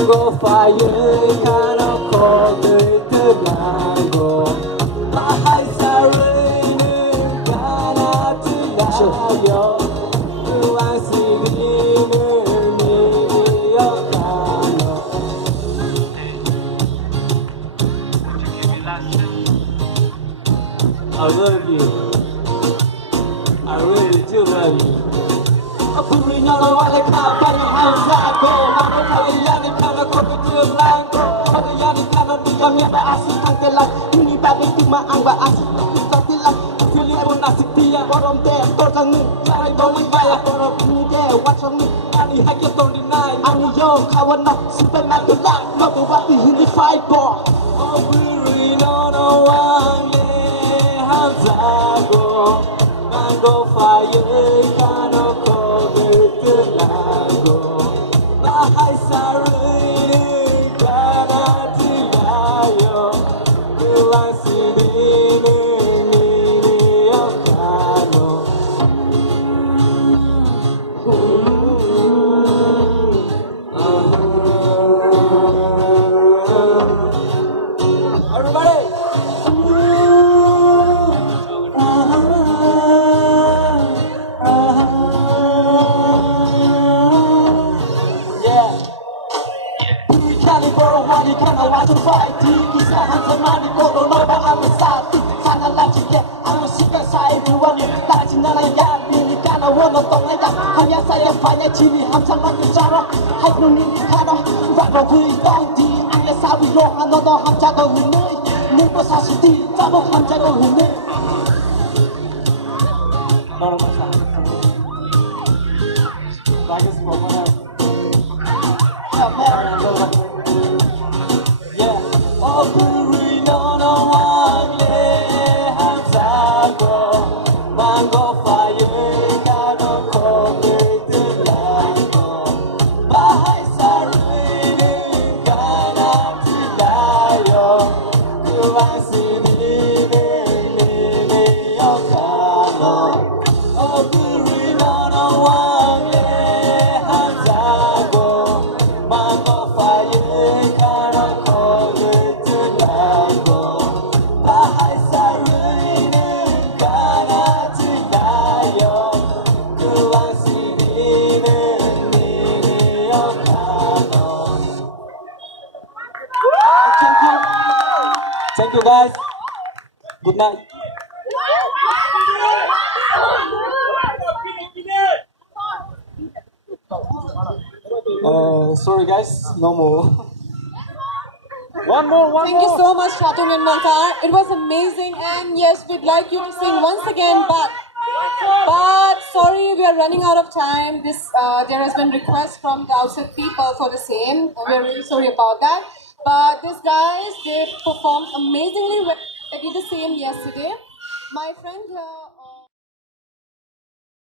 Mango fire 가놓고 들뜨나고 마하이 사르는 가나트나요 그완시리는 미어가요 I love you. I really do love you. 앞으로 너와 내 가방을 항상고 아무리 야는 가나 고개 들랑고 어디야는 가나 네가 미안해 아스탕 때랑 눈이 받을 듯만 안과 아스탕 때랑 필리본 아스티야 보름대 도장은 나의 몸을 봐야 보름이게 와청은 아니 하게 돌리나 아니요 가원나 스펠만 그랑 너도 받기 힘이 파이버 앞으로 너와 내 항상고 망고 파이어 가놓고 들뜨나고 마하이 사르는 가나트나요 그완시리는 미리어가노 Everybody! California, can't watch the fight. He's a handsome man, go to know about I'm a sad. Sana Lachi, I'm a sick side. You want it, Lachinana Yan, Billy Cana, one of them like that. Hanya Saya Fire Chili, Hamsan like the Jara. Hypnoni Cana, Rabo Kui Donkey, and the Sabi Rock, another Hamjago who made. Nipo Sashiti, double Hamjago who made. Not much. Like it's for my 어부리 너너와 내 함사고 망고 파이어 가놓고 들뜨나고 마하이 사르는 가나트나요 그완시리는 미미어가노 어부리 너너와 내 함사고 망고 파이어 가놓고 Thank you guys. Good night. Sorry guys, no more. One more. Thank you so much, Chatun and Malkar. It was amazing, and yes, we'd like you to sing once again, but sorry, we are running out of time. There has been requests from the outside people for the same. We're really sorry about that. But these guys, they performed amazingly well. They did the same yesterday. My friend here.